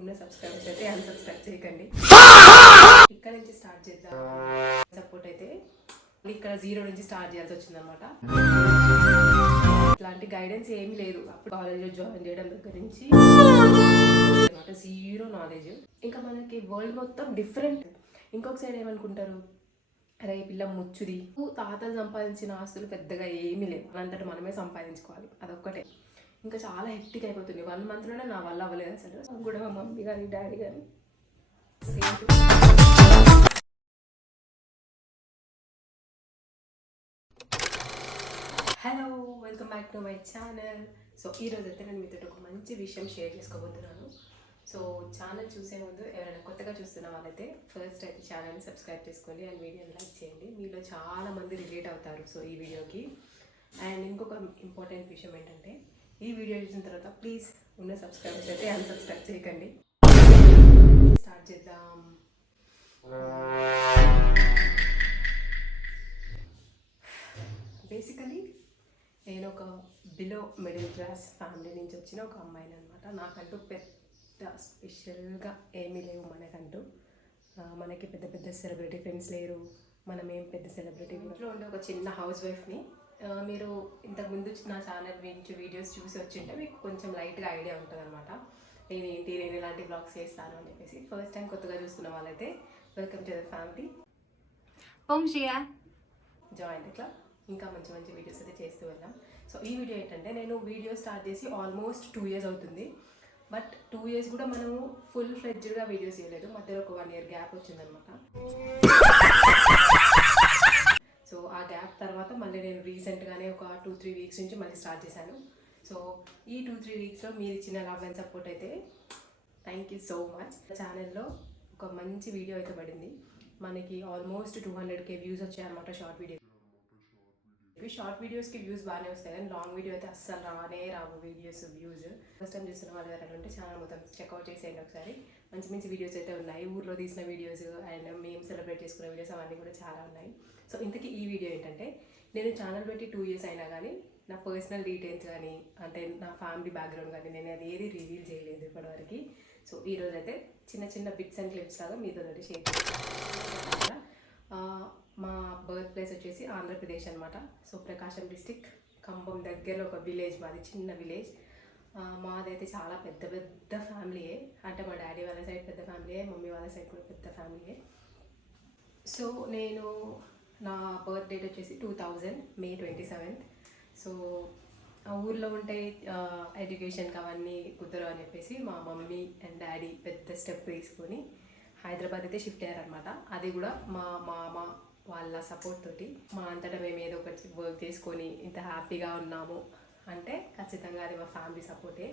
ఉన్న సబ్స్క్రైబర్స్ అయితే అన్సబ్స్క్రైబ్ చేయకండి. ఇక్కడ నుంచి స్టార్ట్ చేద్దాం. సపోర్ట్ అయితే ఇక్కడ 0 నుంచి స్టార్ట్ చేయాల్సి వచ్చిందనమాట. ఇట్లాంటి గైడెన్స్ ఏమీ లేదు. అప్పుడు కాలేజ్లో జాయిన్ చేయడం దగ్గర నుంచి అనమాట 0 నాలెడ్జ్. ఇంకా మనకి వరల్డ్ మొత్తం డిఫరెంట్. ఇంకొక సైడ్ ఏమనుకుంటారు, అరే పిల్ల ముచ్చుది, తాతలు సంపాదించిన ఆస్తులు పెద్దగా ఏమీ లేవు, అంతటా మనమే సంపాదించుకోవాలి, అదొక్కటే. ఇంకా చాలా హెక్టిక్ అయిపోతుంది. 1 మంత్లోనే నా వల్ల అవ్వలేదు అసలు. కూడా మా మమ్మీ కానీ డాడీ కానీ hello, welcome back to my channel. So ఈరోజు అయితే నేను మీతో ఒక మంచి విషయం షేర్ చేసుకోబోతున్నాను. సో ఛానల్ చూసే ముందు ఎవరైనా కొత్తగా చూస్తున్న వాళ్ళైతే ఫస్ట్ అయితే ఛానల్ని సబ్స్క్రైబ్ చేసుకోండి అండ్ వీడియోని లైక్ చేయండి. మీలో చాలా మంది రిలేట్ అవుతారు సో ఈ వీడియోకి. అండ్ ఇంకొక ఇంపార్టెంట్ విషయం ఏంటంటే, ఈ వీడియో చూసిన తర్వాత ప్లీజ్ ఉన్న సబ్స్క్రైబర్స్ అయితే అన్సబ్స్క్రైబ్ చేయకండి. స్టార్ట్ చేద్దాం. బేసికలీ నేను ఒక బిలో మిడిల్ క్లాస్ ఫ్యామిలీ నుంచి వచ్చిన ఒక అమ్మాయిని అనమాట. నాకంటూ పెద్ద స్పెషల్గా ఏమీ లేవు మనకంటూ. మనకి పెద్ద పెద్ద సెలబ్రిటీ ఫ్రెండ్స్ లేరు, మనం ఏం పెద్ద సెలబ్రిటీ. ఇంట్లో ఉండే ఒక చిన్న హౌస్ వైఫ్ని. మీరు ఇంతకుముందు నా ఛానల్ నుంచి వీడియోస్ చూసి వచ్చింటే మీకు కొంచెం లైట్గా ఐడియా ఉంటుంది అనమాట, నేను ఇలాంటి బ్లాగ్స్ చేస్తాను అని చెప్పేసి. ఫస్ట్ టైం కొత్తగా చూస్తున్న వాళ్ళైతే welcome to the family. Join ఇట్లా ఇంకా మంచి మంచి వీడియోస్ అయితే చేస్తూ వెళ్ళాం. సో ఈ వీడియో ఏంటంటే, నేను వీడియో స్టార్ట్ చేసి ఆల్మోస్ట్ 2 years అవుతుంది. బట్ 2 years కూడా మనము ఫుల్ ఫ్లెడ్జ్డ్గా వీడియోస్ చేయలేదు. మధ్యలో ఒక 1 year గ్యాప్ వచ్చిందనమాట. సో ఆ గ్యాప్ తర్వాత మళ్ళీ నేను రీసెంట్గానే ఒక 2-3 weeks నుంచి మళ్ళీ స్టార్ట్ చేశాను. సో ఈ 2-3 weeksలో మీరు ఇచ్చిన లవ్ అండ్ సపోర్ట్ అయితే థ్యాంక్ యూ సో మచ్. ఛానల్లో ఒక మంచి వీడియో అయితే పడింది. మనకి ఆల్మోస్ట్ 200K వ్యూస్ వచ్చాయన్నమాట షార్ట్ వీడియో. షార్ట్ వీడియోస్కి వ్యూస్ బాగానే వస్తాయి, కానీ లాంగ్ వీడియో అయితే అస్సలు రావు వీడియోస్ వ్యూస్. ఫస్ట్ టైం చూస్తున్న వాళ్ళు ఎవరైనా ఉంటే ఛానల్ మొత్తం చెక్అవుట్ చేసేయండి ఒకసారి. మంచి మంచి వీడియోస్ అయితే ఉన్నాయి. ఊర్లో తీసిన వీడియోస్ అండ్ మేము సెలబ్రేట్ చేసుకునే వీడియోస్ అవన్నీ కూడా చాలా ఉన్నాయి. సో ఇంతకీ ఈ వీడియో ఏంటంటే, నేను ఛానల్ పెట్టి 2 years అయినా కానీ నా పర్సనల్ డీటెయిల్స్ కానీ, అంటే నా ఫ్యామిలీ బ్యాక్గ్రౌండ్ కానీ నేను అది ఏది రివీల్ చేయలేదు ఇప్పటివరకు. సో ఈరోజు అయితే చిన్న చిన్న బిట్స్ అండ్ క్లిప్స్ లాగా మీతో షేర్ చేస్తాను. మా బర్త్ ప్లేస్ వచ్చేసి ఆంధ్రప్రదేశ్ అనమాట. సో ప్రకాశం డిస్టిక్, ఖమ్మం దగ్గరలో ఒక విలేజ్ మాది, చిన్న విలేజ్. మాదైతే చాలా పెద్ద పెద్ద ఫ్యామిలీయే. అంటే మా డాడీ వాళ్ళ సైడ్ పెద్ద ఫ్యామిలీయే, మమ్మీ వాళ్ళ సైడ్ కూడా పెద్ద ఫ్యామిలీయే. సో నేను నా బర్త్ డేట్ వచ్చేసి 2000 May 27th. సో ఆ ఊర్లో ఉంటే ఎడ్యుకేషన్కి అవన్నీ కుదరవు అని చెప్పేసి మా మమ్మీ అండ్ డాడీ పెద్ద స్టెప్ తీసుకొని హైదరాబాద్ అయితే షిఫ్ట్ అయ్యారనమాట. అది కూడా మా మామ వాళ్ళ సపోర్ట్ తోటి. మా అంతటా మేము ఏదో ఒకటి వర్క్ చేసుకొని ఇంత హ్యాపీగా ఉన్నాము అంటే ఖచ్చితంగా అది మా ఫ్యామిలీ సపోర్టే.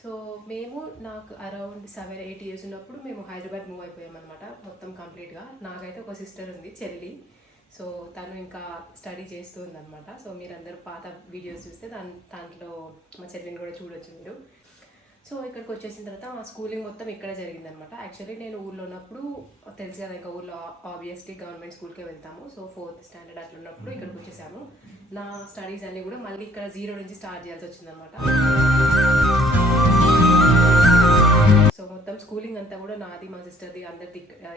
సో మేము నాకు అరౌండ్ 7-8 years ఉన్నప్పుడు మేము హైదరాబాద్ మూవ్ అయిపోయామన్నమాట మొత్తం కంప్లీట్గా. నాకైతే ఒక సిస్టర్ ఉంది, చెల్లి. సో తను ఇంకా స్టడీ చేస్తూ ఉందన్నమాట. సో మీరందరూ పాత వీడియోస్ చూస్తే దాంట్లో మా చెల్లిని కూడా చూడొచ్చు మీరు. సో ఇక్కడికి వచ్చేసిన తర్వాత మా స్కూలింగ్ మొత్తం ఇక్కడ జరిగిందనమాట. యాక్చువల్లీ నేను ఊళ్ళో ఉన్నప్పుడు తెలుసు కదా, ఇంకా ఊళ్ళో ఆబ్వియస్లీ గవర్నమెంట్ స్కూల్కే వెళ్తాము. సో 4th standard అట్లా ఉన్నప్పుడు ఇక్కడికి వచ్చేసాము. నా స్టడీస్ అన్నీ కూడా మళ్ళీ ఇక్కడ 0 నుంచి స్టార్ట్ చేయాల్సి వచ్చిందనమాట. సో మొత్తం స్కూలింగ్ అంతా కూడా నాది, మా సిస్టర్ది,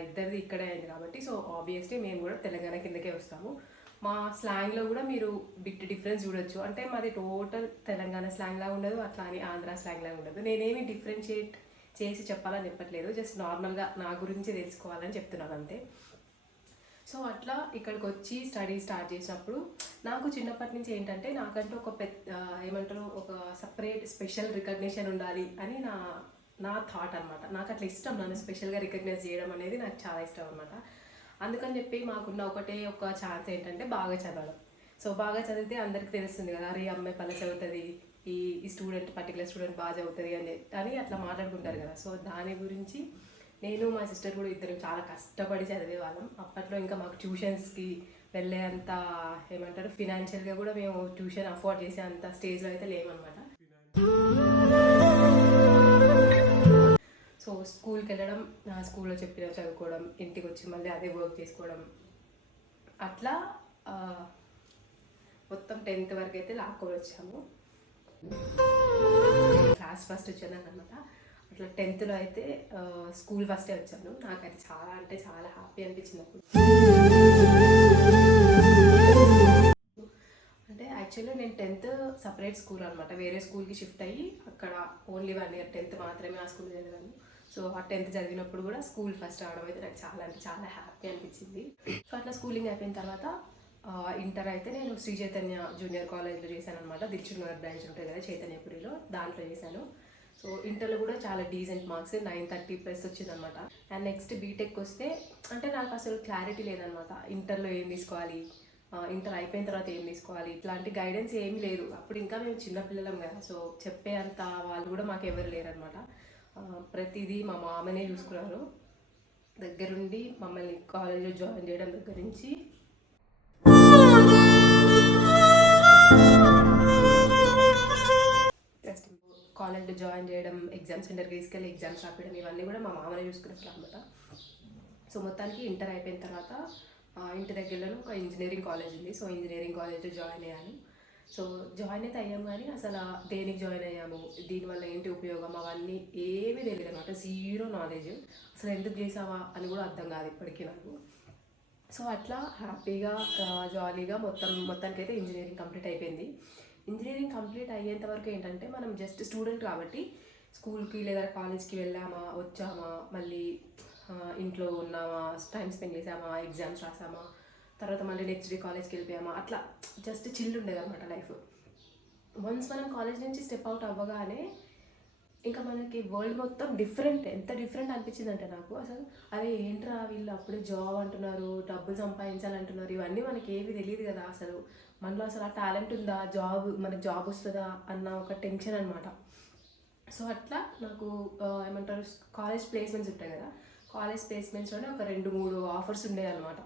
ఇద్దరిది ఇక్కడే అయింది కాబట్టి సో ఆబ్వియస్లీ మేము కూడా తెలంగాణ కిందకే వస్తాము. మా స్లాంగ్లో కూడా మీరు బిట్ డిఫరెన్స్ చూడొచ్చు. అంటే మాది టోటల్ తెలంగాణ స్లాంగ్ లాగా ఉండదు, అట్లా అని ఆంధ్ర స్లాంగ్ లాగా ఉండదు. నేనేమి డిఫరెన్షియేట్ చేసి చెప్పాలని చెప్పట్లేదు, జస్ట్ నార్మల్గా నా గురించి తెలుసుకోవాలని చెప్తున్నాను అంతే. సో అట్లా ఇక్కడికి వచ్చి స్టడీ స్టార్ట్ చేసినప్పుడు నాకు చిన్నప్పటి నుంచి ఏంటంటే, నాకంటూ ఒక ఏమంటారు, ఒక సపరేట్ స్పెషల్ రికగ్నిషన్ ఉండాలి అని నా థాట్ అనమాట. నాకు అట్లా ఇష్టం, నన్ను స్పెషల్గా రికగ్నైజ్ చేయడం అనేది నాకు చాలా ఇష్టం అనమాట. అందుకని చెప్పి మాకున్న ఒకటే ఒక ఛాన్స్ ఏంటంటే బాగా చదవడం. సో బాగా చదివితే అందరికీ తెలుస్తుంది కదా, అరే అమ్మాయి పని చదువుతుంది, ఈ స్టూడెంట్ పర్టికులర్ స్టూడెంట్ బాగా చదువుతుంది అని అట్లా మాట్లాడుకుంటారు కదా. సో దాని గురించి నేను మా సిస్టర్ కూడా ఇద్దరు చాలా కష్టపడి చదివే వాళ్ళం. అప్పట్లో ఇంకా మాకు ట్యూషన్స్కి వెళ్ళే అంత ఏమంటారు, ఫినాన్షియల్గా కూడా మేము ట్యూషన్ అఫోర్డ్ చేసే అంత స్టేజ్లో అయితే లేమన్నమాట. సో స్కూల్కి వెళ్ళడం, స్కూల్లో చెప్పిన చదువుకోవడం, ఇంటికి వచ్చి మళ్ళీ అదే వర్క్ చేసుకోవడం, అట్లా మొత్తం 10th వరకు అయితే లాక్కొని వచ్చాము. క్లాస్ ఫస్ట్ వచ్చాను అనమాట. అట్లా 10th అయితే స్కూల్ ఫస్టే వచ్చాను. నాకైతే చాలా అంటే చాలా హ్యాపీ అనిపించింది అప్పుడు. అంటే యాక్చువల్లీ నేను 10th సపరేట్ స్కూల్ అనమాట, వేరే స్కూల్కి షిఫ్ట్ అయ్యి అక్కడ ఓన్లీ 1 year 10th మాత్రమే ఆ స్కూల్ చదివాను. సో ఆ 10th చదివినప్పుడు కూడా స్కూల్ ఫస్ట్ రావడం అయితే నాకు చాలా అంటే చాలా హ్యాపీ అనిపించింది. సో అట్లా స్కూలింగ్ అయిపోయిన తర్వాత ఇంటర్ అయితే నేను శ్రీ చైతన్య జూనియర్ కాలేజ్లో చేశాను అనమాట. దిల్చుక్ బ్రాంచ్ ఉంటుంది కదా చైతన్యపురిలో, దాంట్లో చేశాను. సో ఇంటర్లో కూడా చాలా డీసెంట్ మార్క్స్ 930+ వచ్చిందనమాట. అండ్ నెక్స్ట్ బీటెక్ వస్తే అంటే నాకు అసలు క్లారిటీ లేదనమాట, ఇంటర్లో ఏం తీసుకోవాలి, ఇంటర్ అయిపోయిన తర్వాత ఏం తీసుకోవాలి, ఇట్లాంటి గైడెన్స్ ఏమీ లేదు. అప్పుడు ఇంకా మేము చిన్నపిల్లలం కదా, సో చెప్పే అంత వాళ్ళు కూడా మాకు ఎవరు లేరనమాట. ప్రతిదీ మా మామనే చూసుకున్నారు దగ్గరుండి. మమ్మల్ని కాలేజ్లో జాయిన్ చేయడం దగ్గర నుంచి కాలేజ్లో జాయిన్ చేయడం, ఎగ్జామ్ సెంటర్కి తీసుకెళ్ళి ఎగ్జామ్స్ రాపడం, ఇవన్నీ కూడా మా మామనే చూసుకున్నారు అనమాట. సో మొత్తానికి ఇంటర్ అయిపోయిన తర్వాత ఇంటి దగ్గరలో ఒక ఇంజనీరింగ్ కాలేజ్ ఉంది. సో ఇంజనీరింగ్ కాలేజ్లో జాయిన్ అయ్యాను. సో జాయిన్ అయితే అయ్యాము, కానీ అసలు దేనికి జాయిన్ అయ్యాము, దీనివల్ల ఏంటి ఉపయోగం, అవన్నీ ఏమీ తెలియదు అనమాట. Zero knowledge. అసలు ఎందుకు చేసావా అని కూడా అర్థం కాదు ఇప్పటికీ నాకు. సో అట్లా హ్యాపీగా జాలీగా మొత్తానికైతే ఇంజనీరింగ్ కంప్లీట్ అయిపోయింది. ఇంజనీరింగ్ కంప్లీట్ అయ్యేంత వరకు ఏంటంటే మనం జస్ట్ స్టూడెంట్ కాబట్టి స్కూల్కి లేదా కాలేజ్కి వెళ్ళామా, వచ్చామా, మళ్ళీ ఇంట్లో ఉన్నామా, టైం స్పెండ్ చేసామా, ఎగ్జామ్స్ రాసామా, తర్వాత మళ్ళీ నెక్స్ట్ డే కాలేజ్కి వెళ్ళిపోయామా, అట్లా జస్ట్ చిల్ ఉండేది అనమాట లైఫ్. వన్స్ మనం కాలేజ్ నుంచి స్టెప్ అవుట్ అవ్వగానే ఇంకా మనకి వరల్డ్ మొత్తం డిఫరెంట్, ఎంత డిఫరెంట్ అనిపించిందంటే నాకు అసలు, అరే ఏంట్రా వీళ్ళు అప్పుడే జాబ్ అంటున్నారు, డబ్బులు సంపాదించాలంటున్నారు, ఇవన్నీ మనకి ఏవి తెలియదు కదా. అసలు మనలో అసలు ఆ టాలెంట్ ఉందా, మనకి జాబ్ వస్తుందా అన్న ఒక టెన్షన్ అనమాట. సో అట్లా నాకు ఏమంటారు, కాలేజ్ ప్లేస్మెంట్స్ ఉంటాయి కదా, కాలేజ్ ప్లేస్మెంట్స్లోనే ఒక 2-3 ఆఫర్స్ ఉండేవి అనమాట.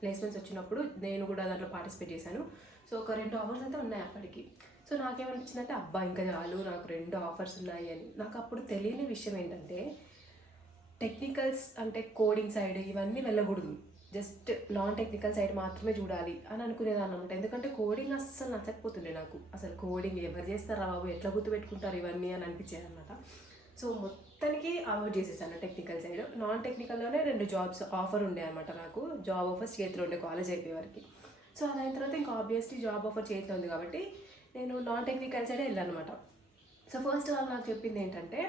ప్లేస్మెంట్స్ వచ్చినప్పుడు నేను కూడా దాంట్లో పార్టిసిపేట్ చేశాను. సో ఒక 2 ఆఫర్స్ అయితే ఉన్నాయి అప్పటికి. సో నాకేమనిపించిందంటే అబ్బా ఇంకా చాలు, నాకు 2 ఆఫర్స్ ఉన్నాయి అని. నాకు అప్పుడు తెలియని విషయం ఏంటంటే టెక్నికల్స్ అంటే కోడింగ్ సైడ్ ఇవన్నీ వెళ్ళకూడదు, జస్ట్ నాన్ టెక్నికల్ సైడ్ మాత్రమే చూడాలి అని అనుకునేదాన్ని అనమాట. ఎందుకంటే కోడింగ్ అస్సలు నచ్చకపోతుండే నాకు. అసలు కోడింగ్ ఎవరు చేస్తారా బాబు, ఎట్లా గుర్తుపెట్టుకుంటారు ఇవన్నీ అని అనిపించేది అనమాట. సో మొత్తానికి అవాయిడ్ చేసేసాను టెక్నికల్ సైడ్. నాన్ టెక్నికల్లోనే 2 జాబ్స్ ఆఫర్ ఉండే అనమాట నాకు. జాబ్ ఆఫర్స్ చేతిలో ఉండే కాలేజ్ అయిపోయే వరకు. సో అది అయిన తర్వాత ఇంకా ఆబ్వియస్లీ జాబ్ ఆఫర్ చేతిలో ఉంది కాబట్టి నేను నాన్ టెక్నికల్ సైడే వెళ్ళాను అనమాట. సో ఫస్ట్ వాళ్ళు నాకు చెప్పింది ఏంటంటే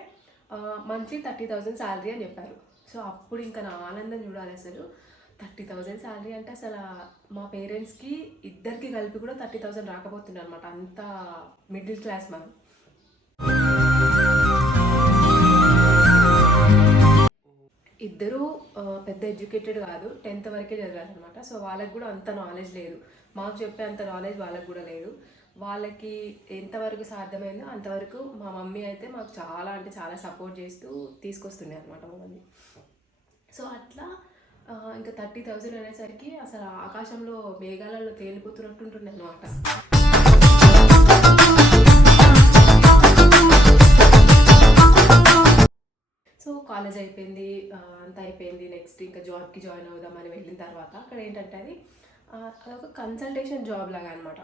మంత్లీ 30,000 శాలరీ అని చెప్పారు. సో అప్పుడు ఇంకా నా ఆనందం చూడాలి అసలు. 30,000 శాలరీ అంటే అసలు మా పేరెంట్స్కి ఇద్దరికి కలిపి కూడా 30,000 రాకపోతుండే అనమాట. అంత మిడిల్ క్లాస్ మనం. ఇద్దరు పెద్ద ఎడ్యుకేటెడ్ కాదు, 10th వరకే చదివారనమాట. సో వాళ్ళకి కూడా అంత నాలెడ్జ్ లేదు, మాకు చెప్పే అంత నాలెడ్జ్ వాళ్ళకి కూడా లేదు. వాళ్ళకి ఎంతవరకు సాధ్యమైందో అంతవరకు మా మమ్మీ అయితే మాకు చాలా అంటే చాలా సపోర్ట్ చేస్తూ తీసుకొస్తుండే అనమాట మమ్మల్ని. సో అట్లా ఇంకా 30,000 అనేసరికి అసలు ఆకాశంలో మేఘాలలో తేలిపోతున్నట్టుంటుండే అనమాట. సో కాలేజ్ అయిపోయింది, అంతా అయిపోయింది. నెక్స్ట్ ఇంకా జాబ్కి జాయిన్ అవుదామని వెళ్ళిన తర్వాత అక్కడ ఏంటంటే అదొక కన్సల్టేషన్ జాబ్ లాగా అనమాట.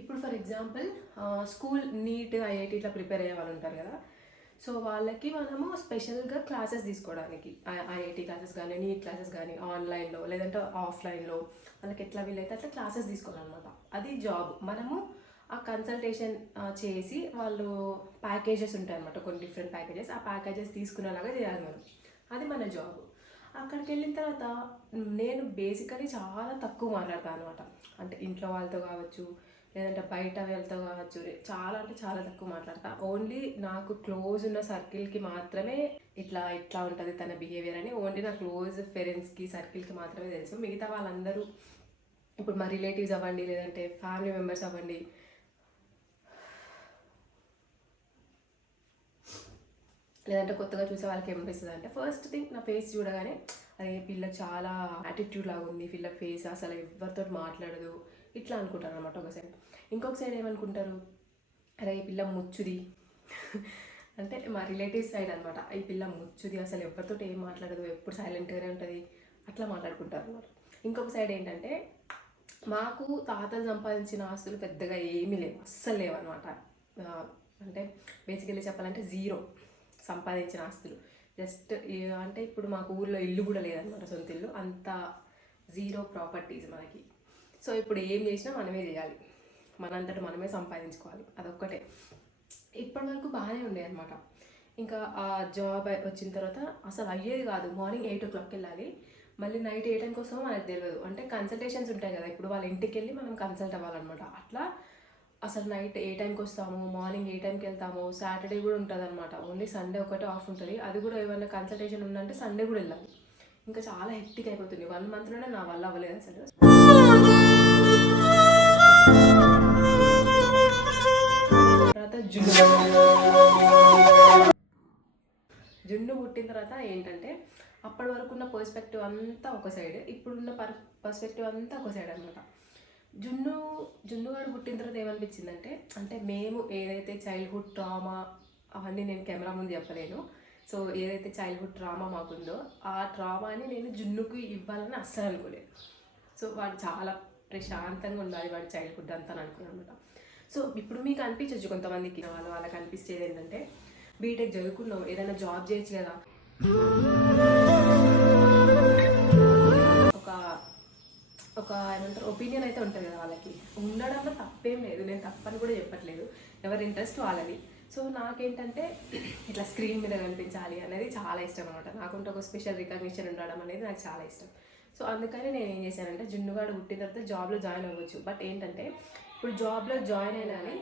ఇప్పుడు for example school NEET IIT ఇట్లా ప్రిపేర్ అయ్యే వాళ్ళు ఉంటారు కదా, సో వాళ్ళకి మనము స్పెషల్గా క్లాసెస్ తీసుకోవడానికి ఐఐటి క్లాసెస్ కానీ నీట్ క్లాసెస్ కానీ ఆన్లైన్లో లేదంటే ఆఫ్లైన్లో వాళ్ళకి ఎట్లా వీలైతే అట్లా క్లాసెస్ తీసుకోవాలన్నమాట. అది జాబ్. మనము ఆ కన్సల్టేషన్ చేసి వాళ్ళు ప్యాకేజెస్ ఉంటాయి అన్నమాట, కొన్ని డిఫరెంట్ ప్యాకేజెస్, ఆ ప్యాకేజెస్ తీసుకునేలాగా చేయాలి మనం. అది మన జాబ్. అక్కడికి వెళ్ళిన తర్వాత నేను బేసికలీ చాలా తక్కువ మాట్లాడతాను అనమాట. అంటే ఇంట్లో వాళ్ళతో కావచ్చు లేదంటే బయట వాళ్ళతో కావచ్చు, చాలా అంటే చాలా తక్కువ మాట్లాడతా. ఓన్లీ నాకు క్లోజ్ ఉన్న సర్కిల్కి మాత్రమే ఇట్లా ఉంటుంది తన బిహేవియర్ అని ఓన్లీ నా క్లోజ్ ఫ్రెండ్స్కి సర్కిల్కి మాత్రమే తెలుసు. మిగతా వాళ్ళందరూ ఇప్పుడు మా రిలేటివ్స్ అవ్వండి లేదంటే ఫ్యామిలీ మెంబర్స్ అవ్వండి, లేదంటే కొత్తగా చూసే వాళ్ళకి ఏమనిపిస్తుంది అంటే ఫస్ట్ థింగ్ నా ఫేస్ చూడగానే అరే పిల్ల చాలా యాటిట్యూడ్ లాగా ఉంది, పిల్ల ఫేస్ అసలు ఎవరితో మాట్లాడదు ఇట్లా అనుకుంటారు అనమాట ఒక సైడ్. ఇంకొక సైడ్ ఏమనుకుంటారు, అరే ఈ పిల్ల ముచ్చుది అంటే మా రిలేటివ్స్ సైడ్ అనమాట, ఈ పిల్ల ముచ్చుది అసలు ఎవరితో ఏం మాట్లాడదు, ఎప్పుడు సైలెంట్గానే ఉంటుంది, అట్లా మాట్లాడుకుంటారు అనమాట. ఇంకొక సైడ్ ఏంటంటే మాకు తాతలు సంపాదించిన ఆస్తులు పెద్దగా ఏమీ లేవు, అస్సలు లేవు అనమాట. అంటే బేసికలీ చెప్పాలంటే జీరో. సంపాదించిన ఆస్తులు. జస్ట్ అంటే ఇప్పుడు మాకు ఊర్లో ఇల్లు కూడా లేదనమాట, సొంత ఇల్లు, అంత జీరో ప్రాపర్టీస్ మనకి. సో ఇప్పుడు ఏం చేసినా మనమే చేయాలి, మనంతట మనమే సంపాదించుకోవాలి, అదొక్కటే. ఇప్పటి వరకు బాగానే ఉండే అనమాట. ఇంకా ఆ జాబ్ వచ్చిన తర్వాత అసలు అయ్యేది కాదు. మార్నింగ్ 8 o'clock వెళ్ళాలి, మళ్ళీ నైట్ 8 టైంకి వస్తామో మనకు తెలియదు. అంటే కన్సల్టేషన్స్ ఉంటాయి కదా, ఇప్పుడు వాళ్ళ ఇంటికి వెళ్ళి మనం కన్సల్ట్ అవ్వాలన్నమాట. అట్లా అసలు నైట్ 8 టైంకి వస్తాము, మార్నింగ్ 8 టైంకి వెళ్తాము. సాటర్డే కూడా ఉంటుంది అనమాట, ఓన్లీ సండే ఒకటే ఆఫ్ ఉంటుంది. అది కూడా ఏమైనా కన్సల్టేషన్ ఉందంటే సండే కూడా వెళ్ళాలి. ఇంకా చాలా హెక్టిక్ అయిపోతుంది. 1 monthలోనే నా వల్ల అవ్వలేదు అసలు. తర్వాత జున్ను పుట్టిన తర్వాత ఏంటంటే అప్పటి వరకు ఉన్న పర్స్పెక్టివ్ అంతా ఒక సైడ్, ఇప్పుడున్న పర్స్పెక్టివ్ అంతా ఒక సైడ్ అనమాట. జున్నుగాడు పుట్టిన తర్వాత ఏమనిపించిందంటే, అంటే మేము ఏదైతే చైల్డ్హుడ్ ట్రామా, అవన్నీ నేను కెమెరా ముందు చెప్పలేను. సో ఏదైతే చైల్డ్హుడ్ ట్రామా మాకుందో ఆ ట్రామాని నేను జున్నుకి ఇవ్వాలని అస్సలు అనుకోలేదు. సో వాడు చాలా ప్రశాంతంగా ఉండాలి వాడి చైల్డ్హుడ్ అంతా అని అనుకున్నాను అనమాట. సో ఇప్పుడు మీకు అనిపించవచ్చు కొంతమందికి, వాళ్ళకి అనిపించేది ఏంటంటే, బీటెక్ చదువుకున్నావు, ఏదైనా జాబ్ చేయొచ్చు కదా, ఒక ఏమంటారు ఒపీనియన్ అయితే ఉంటుంది కదా వాళ్ళకి. ఉండడంలో తప్పేం లేదు, నేను తప్పని కూడా చెప్పట్లేదు, ఎవరి ఇంట్రెస్ట్ వాళ్ళది. సో నాకేంటంటే ఇట్లా స్క్రీన్ మీద కనిపించాలి అనేది చాలా ఇష్టం అనమాట. నాకుంటే ఒక స్పెషల్ రికగ్నిషన్ ఉండడం అనేది నాకు చాలా ఇష్టం. సో అందుకని నేను ఏం చేశానంటే, జున్నుగాడు పుట్టిన తర్వాత జాబ్లో జాయిన్ అవ్వచ్చు. బట్ ఏంటంటే ఇప్పుడు జాబ్లో జాయిన్ అయినా కానీ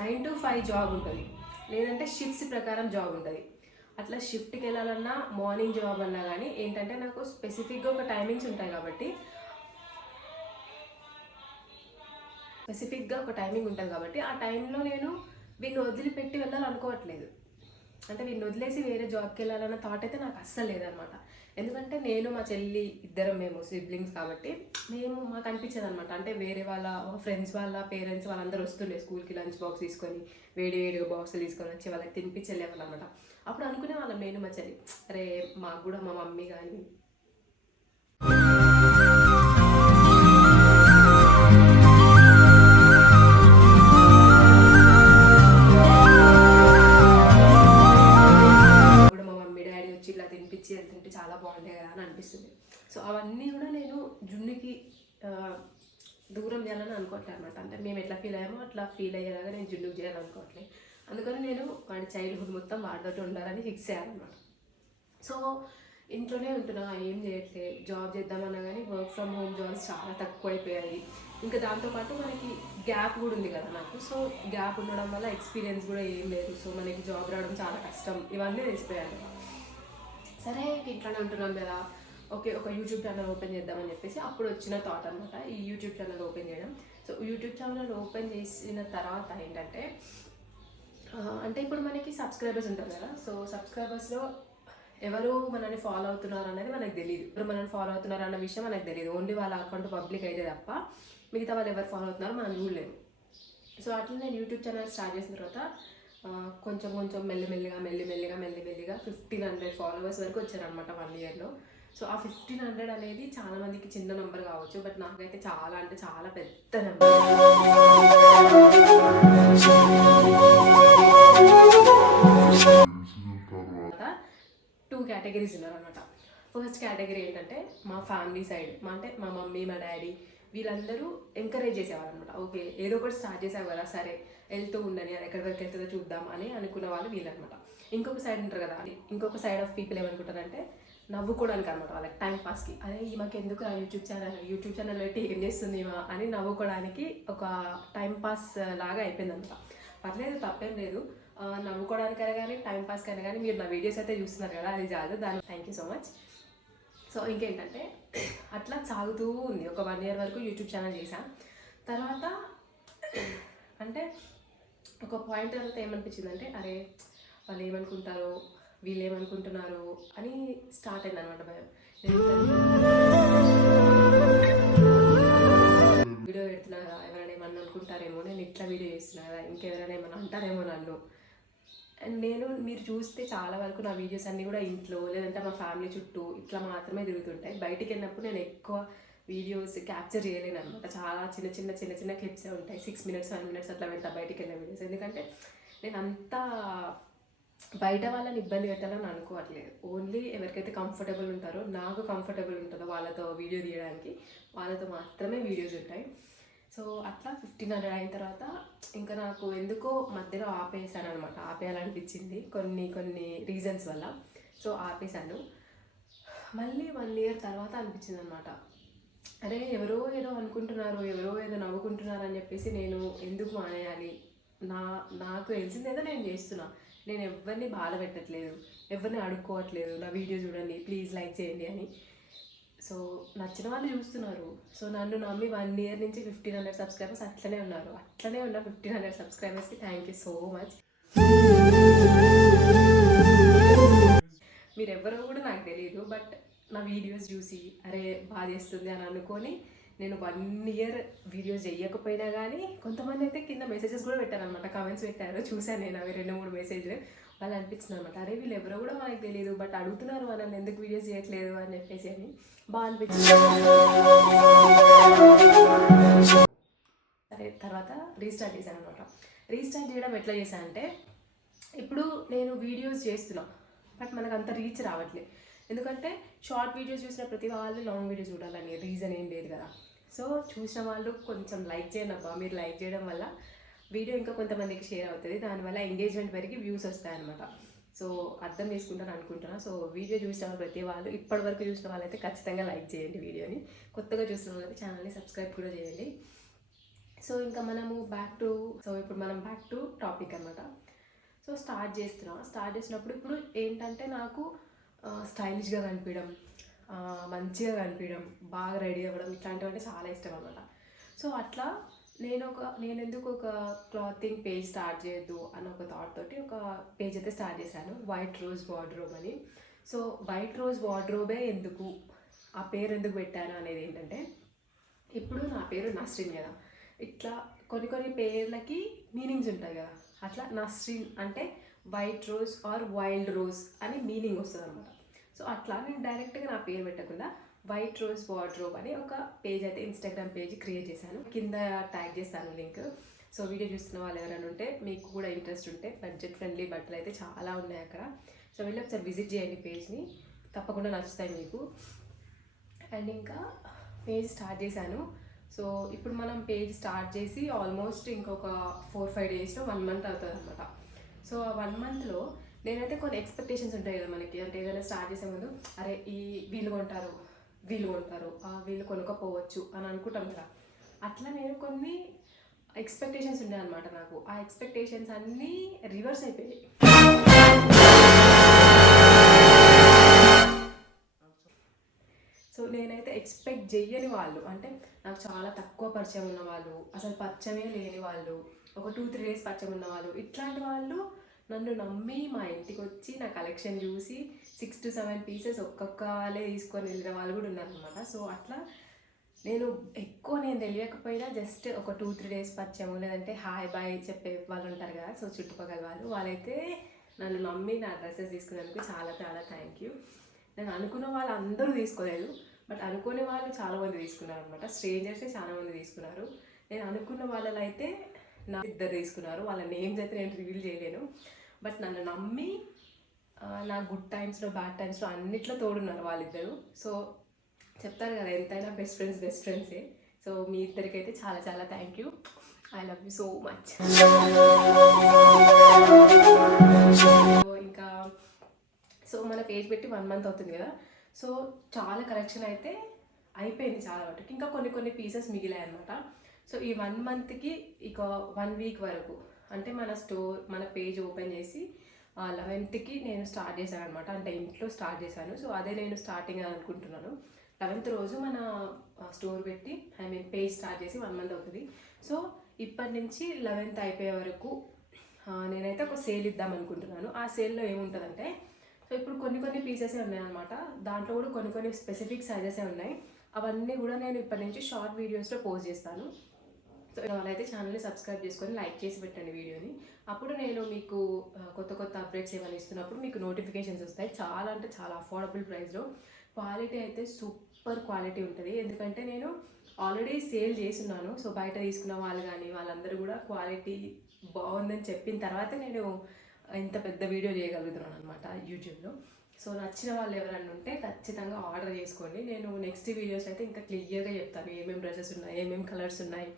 9 to 5 జాబ్ ఉంటుంది, లేదంటే షిఫ్ట్స్ ప్రకారం జాబ్ ఉంటుంది. అట్లా షిఫ్ట్కి వెళ్ళాలన్నా మార్నింగ్ జాబ్ అన్నా కానీ ఏంటంటే నాకు స్పెసిఫిక్గా ఒక టైమింగ్స్ ఉంటాయి కాబట్టి, ఆ టైంలో నేను వీడిని వదిలిపెట్టి వెళ్ళాలనుకోవట్లేదు. అంటే వీడిని వదిలేసి వేరే జాబ్కి వెళ్ళాలన్న థాట్ అయితే నాకు అస్సలు లేదనమాట. ఎందుకంటే నేను మా చెల్లి ఇద్దరం మేము సిబ్లింగ్స్ కాబట్టి మాకు అనిపించేది అనమాట. అంటే వేరే వాళ్ళ ఫ్రెండ్స్ వాళ్ళ పేరెంట్స్ వాళ్ళందరూ వస్తుండే స్కూల్కి లంచ్ బాక్స్ తీసుకొని, వేడిగా బాక్సులు తీసుకొని వచ్చి వాళ్ళకి తినిపించి వెళ్ళేవాళ్ళు అనమాట. అప్పుడు అనుకునే వాళ్ళం నేను మా చెల్లి, అరే మాకు కూడా మా మమ్మీ కానీ వెళ్తుంటే చాలా బాగుంటాయి కదా అని అనిపిస్తుంది. సో అవన్నీ కూడా నేను జున్నుకి దూరం చేయాలని అనుకోవట్లేదు అనమాట. అంటే మేము ఎట్లా ఫీల్ అయ్యామో అట్లా ఫీల్ అయ్యేలాగా నేను జున్నుకి చేయాలనుకోవట్లేదు. అందుకని నేను వాడి చైల్డ్హుడ్ మొత్తం వాడితోటి ఉండాలని ఫిక్స్ అయ్యానమాట. సో ఇంట్లోనే ఉంటున్నా, ఏం చేయట్లేదు. జాబ్ చేద్దామన్నా కానీ వర్క్ ఫ్రమ్ హోమ్ జాబ్స్ చాలా తక్కువ అయిపోయాయి. ఇంకా దాంతోపాటు మనకి గ్యాప్ కూడా ఉంది కదా నాకు. సో గ్యాప్ ఉండడం వల్ల ఎక్స్పీరియన్స్ కూడా ఏం లేదు. సో మనకి జాబ్ రావడం చాలా కష్టం, ఇవన్నీ తెలిసిపోయాను. సరే ఇంట్లోనే ఉంటున్నాం కదా, ఓకే ఒక యూట్యూబ్ ఛానల్ ఓపెన్ చేద్దామని చెప్పేసి అప్పుడు వచ్చిన థాట్ అనమాట ఈ యూట్యూబ్ ఛానల్ ఓపెన్ చేయడం. సో యూట్యూబ్ ఛానల్ ఓపెన్ చేసిన తర్వాత ఏంటంటే, అంటే ఇప్పుడు మనకి సబ్స్క్రైబర్స్ ఉంటారు కదా. సో సబ్స్క్రైబర్స్లో ఎవరు మనల్ని ఫాలో అవుతున్నారు అనేది మనకు తెలియదు. ఎవరు మనల్ని ఫాలో అవుతున్నారు అన్న విషయం మనకు తెలియదు. ఓన్లీ వాళ్ళ అకౌంట్ పబ్లిక్ అయితే తప్ప మిగతా వాళ్ళు ఎవరు ఫాలో అవుతున్నారో మనం చూడలేము. సో అట్లా నేను యూట్యూబ్ ఛానల్ స్టార్ట్ చేసిన తర్వాత కొంచెం మెల్లిమెల్లిగా 1500 ఫాలోవర్స్ వరకు వచ్చారనమాట 1 yearలో. సో ఆ 1500 అనేది చాలా మందికి చిన్న నెంబర్ కావచ్చు, బట్ నాకైతే చాలా అంటే చాలా పెద్ద నెంబర్. 2 categories ఉన్నారనమాట. ఫస్ట్ కేటగిరీ ఏంటంటే మా ఫ్యామిలీ సైడ్, అంటే మా మమ్మీ మా డాడీ వీళ్ళందరూ ఎంకరేజ్ చేసేవాళ్ళు అనమాట. ఓకే ఏదో ఒకటి స్టార్ట్ చేసావు కదా, సరే వెళ్తూ ఉండని, అది ఎక్కడి వరకు వెళ్తుందో చూద్దాం అని అనుకున్న వాళ్ళు వీళ్ళనమాట. ఇంకొక సైడ్ ఉంటారు కదా, ఇంకొక సైడ్ ఆఫ్ పీపుల్ ఏమనుకుంటారంటే నవ్వుకోవడానికి అనమాట, వాళ్ళకి టైం పాస్కి. అదే ఈమెకి ఎందుకు యూట్యూబ్ ఛానల్ పెట్టి ఏం చేస్తుంది ఈమె అని నవ్వుకోవడానికి ఒక టైం పాస్ లాగా అయిపోయింది అనమాట. పర్లేదు, తప్పేం లేదు, నవ్వుకోవడానికైనా కానీ టైం పాస్కైనా కానీ మీరు నా వీడియోస్ అయితే చూస్తున్నారు కదా, అది చాలు. దానికి thank you so much. So ఇంకేంటంటే అట్లా సాగుతూ ఉంది. ఒక 1 year వరకు యూట్యూబ్ ఛానల్ చేశాను. తర్వాత అంటే ఒక పాయింట్ తర్వాత ఏమనిపించిందంటే, అరే వాళ్ళు ఏమనుకుంటారో వీళ్ళు ఏమనుకుంటున్నారు అని స్టార్ట్ అయింది అనమాట భయం. వీడియో పెడుతున్నా కదా, ఎవరైనా ఏమన్నా అనుకుంటారేమో, నేను ఇట్లా వీడియో చేస్తున్నా కదా, ఇంకెవరైనా ఏమన్నా అంటారేమో నన్ను. అండ్ మీరు చూస్తే చాలా వరకు నా వీడియోస్ అన్నీ కూడా ఇంట్లో లేదంటే మా ఫ్యామిలీ చుట్టూ ఇట్లా మాత్రమే తిరుగుతుంటాయి. బయటికి వెళ్ళినప్పుడు నేను ఎక్కువ వీడియోస్ క్యాప్చర్ చేయలేను అనమాట. చాలా చిన్న క్లిప్సే ఉంటాయి. 6 minutes 7 minutes అట్లా పెడతా బయటికి వెళ్ళిన వీడియోస్. ఎందుకంటే నేను అంతా బయట వాళ్ళని ఇబ్బంది పెట్టాలని అనుకోవట్లేదు. ఓన్లీ ఎవరికైతే కంఫర్టబుల్ ఉంటారో, నాకు కంఫర్టబుల్ ఉంటుందో వాళ్ళతో వీడియో తీయడానికి, వాళ్ళతో మాత్రమే వీడియోస్ ఉంటాయి. సో అట్లా 1500 అయిన తర్వాత ఇంకా నాకు ఎందుకో మధ్యలో ఆపేసాను అనమాట. ఆపేయాలనిపించింది కొన్ని రీజన్స్ వల్ల. సో ఆపేశాను. మళ్ళీ 1 ఇయర్ తర్వాత అనిపించింది అనమాట, అరే ఎవరో ఏదో అనుకుంటున్నారు, ఎవరో ఏదో నవ్వుకుంటున్నారు అని చెప్పేసి నేను ఎందుకు మానేయాలి, నాకు తెలిసిందేదో నేను చేస్తున్నా, నేను ఎవరిని బాధ పెట్టట్లేదు, ఎవరిని అడుక్కోవట్లేదు, నా వీడియో చూడండి ప్లీజ్ లైక్ చేయండి అని. సో నచ్చిన వాళ్ళు చూస్తున్నారు. సో నన్ను నమ్మి 1 ఇయర్ నుంచి 1500 సబ్స్క్రైబర్స్ అట్లనే ఉన్నారు. అట్లనే ఉన్న 1500 సబ్స్క్రైబర్స్కి థ్యాంక్ యూ సో మచ్. మీరు ఎవరో కూడా నాకు తెలియదు, బట్ నా వీడియోస్ చూసి అరే బాధ చేస్తుంది అని అనుకొని నేను 1 ఇయర్ వీడియోస్ చేయకపోయినా కానీ కొంతమంది అయితే కింద మెసేజెస్ కూడా పెట్టారు అనమాట, కామెంట్స్ పెట్టారు. చూశాను నేను అవి 2-3 మెసేజ్లు. వాళ్ళు అనిపించింది అనమాట, అరే వీళ్ళు ఎవరో కూడా మనకు తెలియదు, బట్ అడుగుతున్నారు మనల్ని ఎందుకు వీడియోస్ చేయట్లేదు అని చెప్పేసి అని బాగా అనిపించింది. సరే తర్వాత రీస్టార్ట్ చేశాను అనమాట. రీస్టార్ట్ చేయడం ఎట్లా చేశాను అంటే, ఇప్పుడు నేను వీడియోస్ చేస్తున్నా బట్ మనకు అంత రీచ్ రావట్లేదు. ఎందుకంటే షార్ట్ వీడియోస్ చూసిన ప్రతి వాళ్ళు లాంగ్ వీడియో చూడాలని రీజన్ ఏం లేదు కదా. సో చూసిన వాళ్ళు కొంచెం లైక్ చేయండి అబ్బా, మీరు లైక్ చేయడం వల్ల వీడియో ఇంకా కొంతమందికి షేర్ అవుతుంది, దానివల్ల ఎంగేజ్మెంట్ పెరిగి వ్యూస్ వస్తాయన్నమాట. సో అర్థం చేసుకుంటాను అనుకుంటున్నా. సో వీడియో చూసిన వాళ్ళు ప్రతి వాళ్ళు ఇప్పటి వరకు చూసిన వాళ్ళైతే ఖచ్చితంగా లైక్ చేయండి వీడియోని. కొత్తగా చూసిన వాళ్ళైతే ఛానల్ని సబ్స్క్రైబ్ కూడా చేయండి. సో ఇంకా మనము ఇప్పుడు మనం బ్యాక్ టు టాపిక్ అనమాట. సో స్టార్ట్ చేసినప్పుడు ఇప్పుడు ఏంటంటే నాకు స్టైలిష్గా కనిపించడం, మంచిగా కనిపించడం, బాగా రెడీ అవ్వడం ఇట్లాంటివంటే చాలా ఇష్టం అనమాట. సో అట్లా నేను ఎందుకు ఒక క్లాతింగ్ పేజ్ స్టార్ట్ చేయొద్దు అన్న ఒక థాట్ తోటి ఒక పేజ్ అయితే స్టార్ట్ చేశాను, వైట్ రోజ్ వార్డ్రోబ్ అని. సో వైట్ రోజ్ వార్డ్రోబే ఎందుకు, ఆ పేరు ఎందుకు పెట్టాను అనేది ఏంటంటే, ఇప్పుడు నా పేరు నస్రీన్ కదా, ఇట్లా కొన్ని పేర్లకి మీనింగ్స్ ఉంటాయి కదా. అట్లా నస్రీన్ అంటే white rose or wild rose అని మీనింగ్ వస్తుంది అనమాట. సో అట్లా నేను డైరెక్ట్గా నా పేరు పెట్టకుండా వైట్ రోజ్ వార్డ్రోబ్ అని ఒక పేజ్ అయితే ఇన్స్టాగ్రామ్ పేజ్ క్రియేట్ చేశాను. కింద ట్యాగ్ చేస్తాను లింక్. సో వీడియో చూస్తున్న వాళ్ళు ఎవరైనా ఉంటే, మీకు కూడా ఇంట్రెస్ట్ ఉంటే, బడ్జెట్ ఫ్రెండ్లీ బట్టలు అయితే చాలా ఉన్నాయి అక్కడ. సో వెళ్ళి ఒకసారి విజిట్ చేయండి పేజ్ని, తప్పకుండా నచ్చుతాయి మీకు. అండ్ ఇంకా పేజ్ స్టార్ట్ చేశాను. సో ఇప్పుడు మనం పేజ్ స్టార్ట్ చేసి ఆల్మోస్ట్ ఇంకొక 4-5 డేస్లో 1 మంత్ అవుతుంది అనమాట. సో ఆ 1 మంత్లో నేనైతే కొన్ని ఎక్స్పెక్టేషన్స్ ఉంటాయి కదా మనకి, అంటే ఏదైనా స్టార్ట్ చేసే ముందు అరే వీళ్ళు కొంటారు వీళ్ళు కొనుక్కోపోవచ్చు అని అనుకుంటాం కదా. అట్లా నేను కొన్ని ఎక్స్పెక్టేషన్స్ ఉన్నాయి అనమాట నాకు. ఆ ఎక్స్పెక్టేషన్స్ అన్నీ రివర్స్ అయిపోయాయి. సో నేనైతే ఎక్స్పెక్ట్ చెయ్యని వాళ్ళు, అంటే నాకు చాలా తక్కువ పరిచయం ఉన్న వాళ్ళు, అసలు పరిచయమే లేని వాళ్ళు, ఒక 2-3 డేస్ పరిచయం ఉన్న వాళ్ళు, ఇట్లాంటి వాళ్ళు నన్ను నమ్మి మా ఇంటికి వచ్చి నా కలెక్షన్ చూసి 6-7 పీసెస్ ఒక్కొక్క వాళ్ళే తీసుకొని వెళ్ళిన వాళ్ళు కూడా ఉన్నారనమాట. సో అట్లా నేను తెలియకపోయినా జస్ట్ ఒక 2-3 డేస్ పరిచయం, లేదంటే హాయ్ బాయ్ చెప్పే వాళ్ళు ఉంటారు కదా, సో చుట్టుపక్కల వాళ్ళైతే నన్ను నమ్మి నా డ్రెస్సెస్ తీసుకున్నందుకు చాలా చాలా థ్యాంక్ యూ. నేను అనుకున్న వాళ్ళు అందరూ తీసుకోలేదు, బట్ అనుకునే వాళ్ళు చాలామంది తీసుకున్నారు అనమాట. స్ట్రేంజర్సే చాలామంది తీసుకున్నారు. నేను అనుకున్న వాళ్ళలో అయితే నా 2 తీసుకున్నారు. వాళ్ళ నేమ్స్ అయితే నేను రివీల్ చేయలేను, బట్ నన్ను నమ్మి నా గుడ్ టైమ్స్లో బ్యాడ్ టైమ్స్లో అన్నిట్లో తోడున్నారు వాళ్ళిద్దరు. సో చెప్తారు కదా, ఎంతైనా బెస్ట్ ఫ్రెండ్సే. సో మీ ఇద్దరికైతే చాలా చాలా thank you. I love you so much. ఇంకా సో మన పేజ్ పెట్టి 1 మంత్ అవుతుంది కదా. సో చాలా కలెక్షన్ అయితే అయిపోయింది చాలా వాటికి, ఇంకా కొన్ని పీసెస్ మిగిలాయి అనమాట. సో ఈ 1 మంత్కి ఇక 1 వీక్ వరకు, అంటే మన పేజ్ ఓపెన్ చేసి 11th నేను స్టార్ట్ చేశాను అనమాట. అంటే ఇంట్లో స్టార్ట్ చేశాను. సో అదే నేను స్టార్టింగ్ అనుకుంటున్నాను. 11th రోజు మన స్టోర్ పెట్టి పేజ్ స్టార్ట్ చేసి 1 మంత్ అవుతుంది. సో ఇప్పటి నుంచి 11th అయిపోయే వరకు నేనైతే ఒక సేల్ ఇద్దాం అనుకుంటున్నాను. ఆ సేల్లో ఏముంటుందంటే, సో ఇప్పుడు కొన్ని పీసెసే ఉన్నాయన్నమాట. దాంట్లో కూడా కొన్ని స్పెసిఫిక్ సైజెసే ఉన్నాయి. అవన్నీ కూడా నేను ఇప్పటి నుంచి షార్ట్ వీడియోస్లో పోస్ట్ చేస్తాను. సో వాళ్ళైతే ఛానల్ని సబ్స్క్రైబ్ చేసుకొని లైక్ చేసి పెట్టండి వీడియోని. అప్పుడు నేను మీకు కొత్త అప్డేట్స్ ఏమైనా ఇస్తున్నప్పుడు మీకు నోటిఫికేషన్స్ వస్తాయి. చాలా అంటే చాలా అఫోర్డబుల్ ప్రైస్లో, క్వాలిటీ అయితే సూపర్ క్వాలిటీ ఉంటుంది. ఎందుకంటే నేను ఆల్రెడీ సేల్ చేస్తున్నాను. సో బయట తీసుకున్న వాళ్ళు కానీ వాళ్ళందరూ కూడా క్వాలిటీ బాగుందని చెప్పిన తర్వాత నేను ఇంత పెద్ద వీడియో చేయగలుగుతున్నాను అనమాట యూట్యూబ్లో. సో నచ్చిన వాళ్ళు ఎవరన్నా ఉంటే ఖచ్చితంగా ఆర్డర్ చేసుకోండి. నేను నెక్స్ట్ వీడియోస్ అయితే ఇంకా క్లియర్గా చెప్తాను ఏమేమి డ్రెస్సెస్ ఉన్నాయి, ఏమేమి కలర్స్ ఉన్నాయి,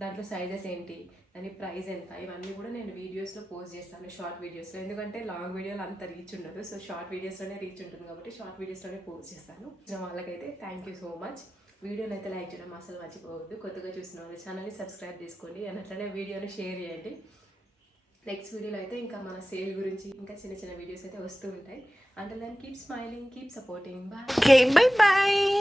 దాంట్లో సైజెస్ ఏంటి, దాని ప్రైస్ ఎంత, ఇవన్నీ కూడా నేను వీడియోస్లో పోస్ట్ చేస్తాను, షార్ట్ వీడియోస్లో. ఎందుకంటే లాంగ్ వీడియోలో అంత రీచ్ ఉండదు. సో షార్ట్ వీడియోస్లోనే రీచ్ ఉంటుంది కాబట్టి షార్ట్ వీడియోస్లోనే పోస్ట్ చేస్తాను. వాళ్ళకైతే థ్యాంక్ యూ సో మచ్. వీడియోని అయితే లైక్ చేయడం అసలు మర్చిపోవద్దు. కొత్తగా చూసిన వాళ్ళు ఛానల్ని సబ్స్క్రైబ్ చేసుకోండి అండ్ అట్లనే వీడియోని షేర్ చేయండి. నెక్స్ట్ వీడియోలో అయితే ఇంకా మన సేల్ గురించి ఇంకా చిన్న చిన్న వీడియోస్ అయితే వస్తూ ఉంటాయి. Until then, keep smiling, keep supporting. Bye. Okay, bye-bye.